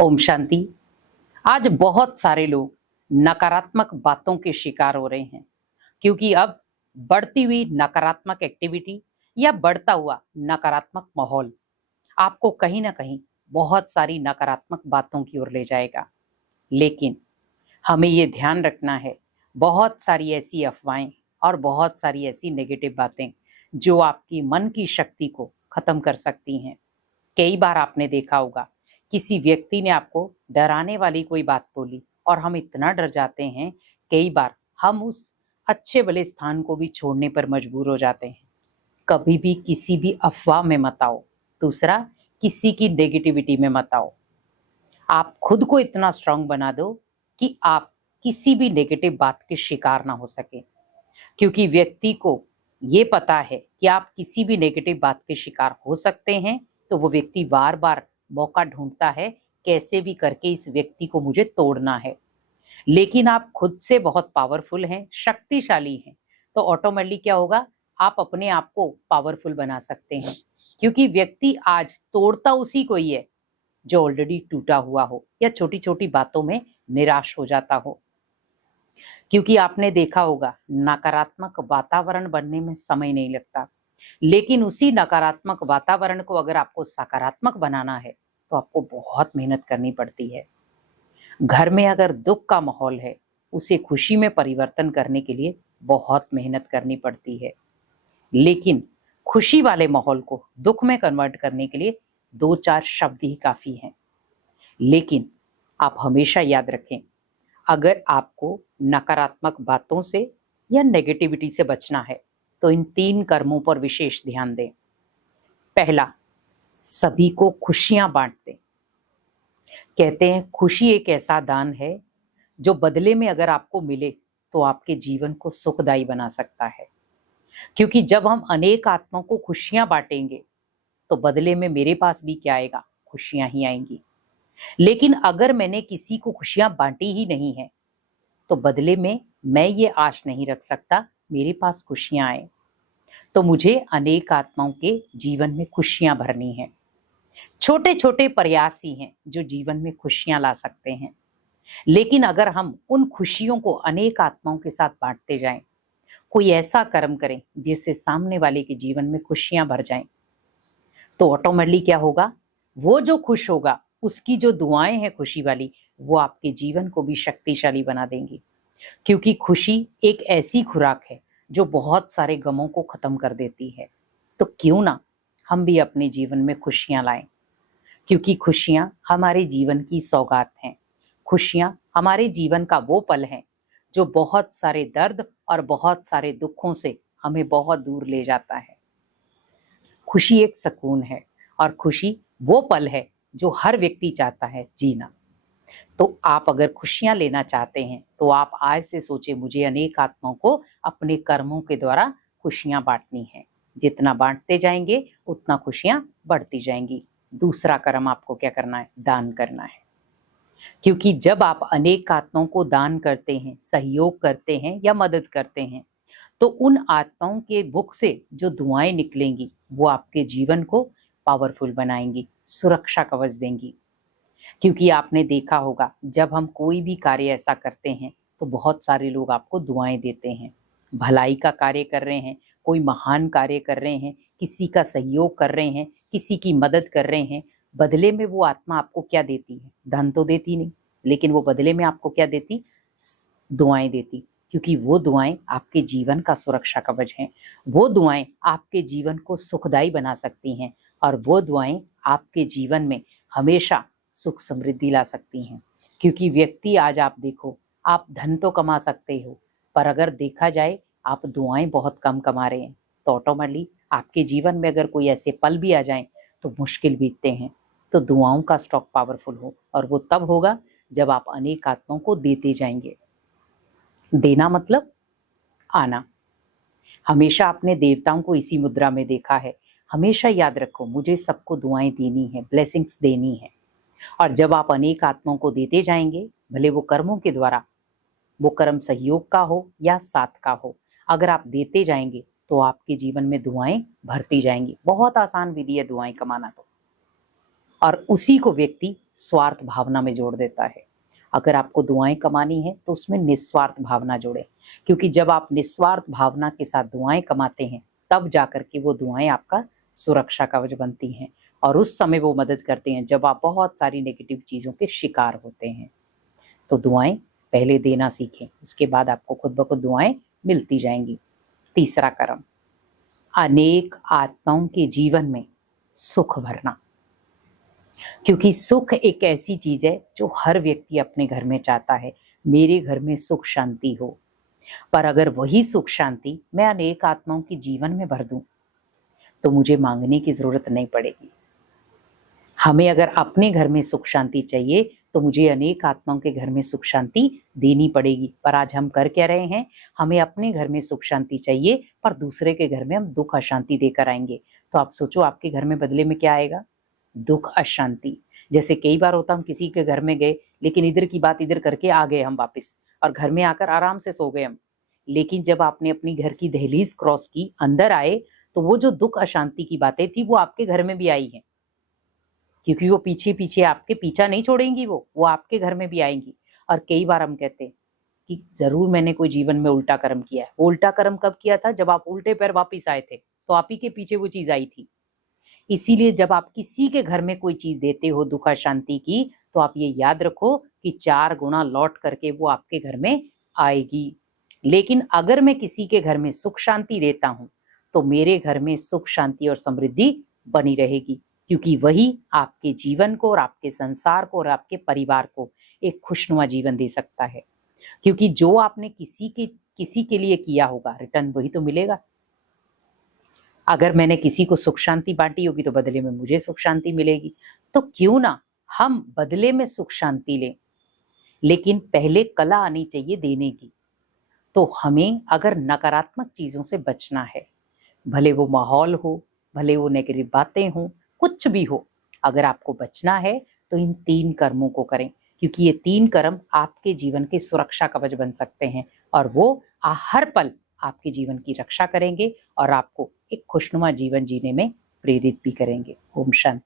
ओम शांति। आज बहुत सारे लोग नकारात्मक बातों के शिकार हो रहे हैं क्योंकि अब बढ़ती हुई नकारात्मक एक्टिविटी या बढ़ता हुआ नकारात्मक माहौल आपको कहीं ना कहीं बहुत सारी नकारात्मक बातों की ओर ले जाएगा। लेकिन हमें ये ध्यान रखना है, बहुत सारी ऐसी अफवाहें और बहुत सारी ऐसी नेगेटिव बातें जो आपकी मन की शक्ति को खत्म कर सकती हैं। कई बार आपने देखा होगा, किसी व्यक्ति ने आपको डराने वाली कोई बात बोली और हम इतना डर जाते हैं, कई बार हम उस अच्छे भले स्थान को भी छोड़ने पर मजबूर हो जाते हैं। कभी भी किसी भी अफवाह में मत आओ। दूसरा, किसी की नेगेटिविटी में मत आओ। आप खुद को इतना स्ट्रांग बना दो कि आप किसी भी नेगेटिव बात के शिकार ना हो सके, क्योंकि व्यक्ति को ये पता है कि आप किसी भी नेगेटिव बात के शिकार हो सकते हैं, तो वो व्यक्ति बार बार मौका ढूंढता है, कैसे भी करके इस व्यक्ति को मुझे तोड़ना है। लेकिन आप खुद से बहुत पावरफुल हैं, शक्तिशाली हैं, तो ऑटोमेटिकली क्या होगा, आप अपने आप को पावरफुल बना सकते हैं। क्योंकि व्यक्ति आज तोड़ता उसी को ही है जो ऑलरेडी टूटा हुआ हो या छोटी छोटी बातों में निराश हो जाता हो। क्योंकि आपने देखा होगा, नकारात्मक वातावरण बनने में समय नहीं लगता, लेकिन उसी नकारात्मक वातावरण को अगर आपको सकारात्मक बनाना है तो आपको बहुत मेहनत करनी पड़ती है। घर में अगर दुख का माहौल है, उसे खुशी में परिवर्तन करने के लिए बहुत मेहनत करनी पड़ती है। लेकिन खुशी वाले माहौल को दुख में कन्वर्ट करने के लिए दो चार शब्द ही काफी हैं। लेकिन आप हमेशा याद रखें, अगर आपको नकारात्मक बातों से या नेगेटिविटी से बचना है तो इन 3 कर्मों पर विशेष ध्यान दें। पहला, सभी को खुशियां बांट दें। कहते हैं खुशी एक ऐसा दान है जो बदले में अगर आपको मिले तो आपके जीवन को सुखदायी बना सकता है। क्योंकि जब हम अनेक आत्माओं को खुशियां बांटेंगे तो बदले में मेरे पास भी क्या आएगा, खुशियां ही आएंगी। लेकिन अगर मैंने किसी को खुशियां बांटी ही नहीं है तो बदले में मैं ये आश नहीं रख सकता मेरे पास खुशियां आए। तो मुझे अनेक आत्माओं के जीवन में खुशियां भरनी है। छोटे छोटे प्रयास ही हैं जो जीवन में खुशियां ला सकते हैं। लेकिन अगर हम उन खुशियों को अनेक आत्माओं के साथ बांटते जाएं, कोई ऐसा कर्म करें जिससे सामने वाले के जीवन में खुशियां भर जाएं, तो ऑटोमेटिकली क्या होगा, वो जो खुश होगा उसकी जो दुआएं हैं खुशी वाली, वो आपके जीवन को भी शक्तिशाली बना देंगी। क्योंकि खुशी एक ऐसी खुराक है जो बहुत सारे गमों को खत्म कर देती है। तो क्यों ना हम भी अपने जीवन में खुशियां लाएं, क्योंकि खुशियां हमारे जीवन की सौगात हैं। खुशियां हमारे जीवन का वो पल है जो बहुत सारे दर्द और बहुत सारे दुखों से हमें बहुत दूर ले जाता है। खुशी एक सुकून है और खुशी वो पल है जो हर व्यक्ति चाहता है जीना। तो आप अगर खुशियां लेना चाहते हैं तो आप आज से सोचे, मुझे अनेक आत्माओं को अपने कर्मों के द्वारा खुशियां बांटनी है। जितना बांटते जाएंगे उतना खुशियां बढ़ती जाएंगी। दूसरा कर्म आपको क्या करना है, दान करना है। क्योंकि जब आप अनेक आत्माओं को दान करते हैं, सहयोग करते हैं या मदद करते हैं, तो उन आत्माओं के मुख से जो दुआएं निकलेंगी वो आपके जीवन को पावरफुल बनाएंगी, सुरक्षा कवच देंगी। क्योंकि आपने देखा होगा, जब हम कोई भी कार्य ऐसा करते हैं तो बहुत सारे लोग आपको दुआएं देते हैं। भलाई का कार्य कर रहे हैं, कोई महान कार्य कर रहे हैं, किसी का सहयोग कर रहे हैं, किसी की मदद कर रहे हैं, बदले में वो आत्मा आपको क्या देती है, धन तो देती नहीं, लेकिन वो बदले में आपको क्या देती, दुआएं देती। क्योंकि वो दुआएं आपके जीवन का सुरक्षा कवच हैं। वो दुआएं आपके जीवन को सुखदायी बना सकती हैं और वो दुआएं आपके जीवन में हमेशा सुख समृद्धि ला सकती हैं। क्योंकि व्यक्ति, आज आप देखो, आप धन तो कमा सकते हो, पर अगर देखा जाए आप दुआएं बहुत कम कमा रहे हैं, तो ऑटोमेटिकली आपके जीवन में अगर कोई ऐसे पल भी आ जाएं तो मुश्किल बीतते हैं। तो दुआओं का स्टॉक पावरफुल हो, और वो तब होगा जब आप अनेक आत्माओं को देते जाएंगे। देना मतलब आना। हमेशा आपने देवताओं को इसी मुद्रा में देखा है। हमेशा याद रखो, मुझे सबको दुआएं देनी है, ब्लेसिंग्स देनी है। और जब आप अनेक आत्माओं को देते जाएंगे, भले वो कर्मों के द्वारा, वो कर्म सहयोग का हो या साथ का हो, अगर आप देते जाएंगे तो आपके जीवन में दुआएं भरती जाएंगी। बहुत आसान विधि है दुआएं कमाना तो। और उसी को व्यक्ति स्वार्थ भावना में जोड़ देता है। अगर आपको दुआएं कमानी है तो उसमें निस्वार्थ भावना जोड़ें, क्योंकि जब आप निस्वार्थ भावना के साथ दुआएं कमाते हैं तब जाकर के वो दुआएं आपका सुरक्षा कवच बनती हैं, और उस समय वो मदद करते हैं जब आप बहुत सारी नेगेटिव चीज़ों के शिकार होते हैं। तो दुआएं पहले देना सीखें, उसके बाद आपको खुद ब खुद दुआएं मिलती जाएंगी। तीसरा कर्म, अनेक आत्माओं के जीवन में सुख भरना, क्योंकि सुख एक ऐसी चीज है जो हर व्यक्ति अपने घर में चाहता है। मेरे घर में सुख शांति हो, पर अगर वही सुख शांति मैं अनेक आत्माओं के जीवन में भर दूं तो मुझे मांगने की जरूरत नहीं पड़ेगी। हमें अगर अपने घर में सुख शांति चाहिए तो मुझे अनेक आत्माओं के घर में सुख शांति देनी पड़ेगी। पर आज हम कर क्या रहे हैं, हमें अपने घर में सुख शांति चाहिए पर दूसरे के घर में हम दुख अशांति देकर आएंगे। तो आप सोचो आपके घर में बदले में क्या आएगा, दुख अशांति। जैसे कई बार होता हम किसी के घर में गए लेकिन इधर की बात इधर करके आ गए हम वापस, और घर में आकर आराम से सो गए हम, लेकिन जब आपने अपनी घर की दहलीज क्रॉस की, अंदर आए, तो वो जो दुख अशांति की बातें थी वो आपके घर में भी आई हैं, क्योंकि वो पीछे पीछे आपके पीछा नहीं छोड़ेंगी, वो आपके घर में भी आएंगी। और कई बार हम कहते हैं कि जरूर मैंने कोई जीवन में उल्टा कर्म किया है। वो उल्टा कर्म कब किया था, जब आप उल्टे पैर वापिस आए थे, तो आप ही के पीछे वो चीज आई थी। इसीलिए जब आप किसी के घर में कोई चीज देते हो दुख शांति की, तो आप ये याद रखो कि 4 गुना लौट करके वो आपके घर में आएगी। लेकिन अगर मैं किसी के घर में सुख शांति देता हूं तो मेरे घर में सुख शांति और समृद्धि बनी रहेगी, क्योंकि वही आपके जीवन को और आपके संसार को और आपके परिवार को एक खुशनुमा जीवन दे सकता है। क्योंकि जो आपने किसी के लिए किया होगा रिटर्न वही तो मिलेगा। अगर मैंने किसी को सुख शांति बांटी होगी तो बदले में मुझे सुख शांति मिलेगी। तो क्यों ना हम बदले में सुख शांति लें, लेकिन पहले कला आनी चाहिए देने की। तो हमें अगर नकारात्मक चीजों से बचना है, भले वो माहौल हो, भले वो नेगेटिव बातें हो, कुछ भी हो, अगर आपको बचना है तो इन 3 कर्मों को करें, क्योंकि ये 3 कर्म आपके जीवन के सुरक्षा कवच बन सकते हैं, और वो हर पल आपके जीवन की रक्षा करेंगे और आपको एक खुशनुमा जीवन जीने में प्रेरित भी करेंगे। ओम शांति।